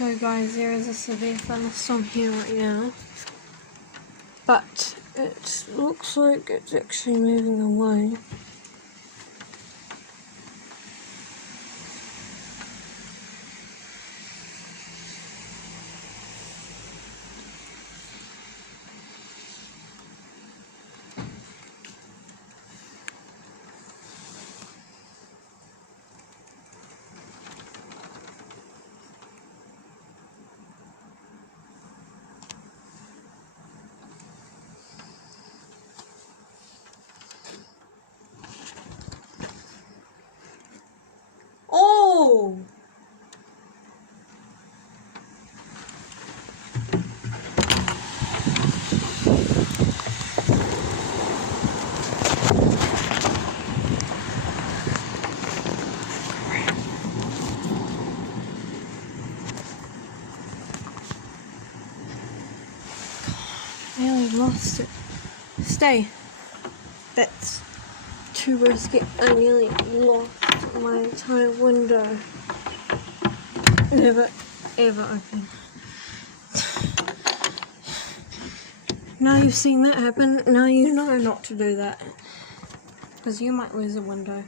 So guys, there is a severe thunderstorm here right now, but it looks like it's actually moving away. Oh! Nearly lost it. Stay. That's too risky. I nearly lost my entire window. Never ever open. Now you've seen that happen, now you know not to do that. Because you might lose a window.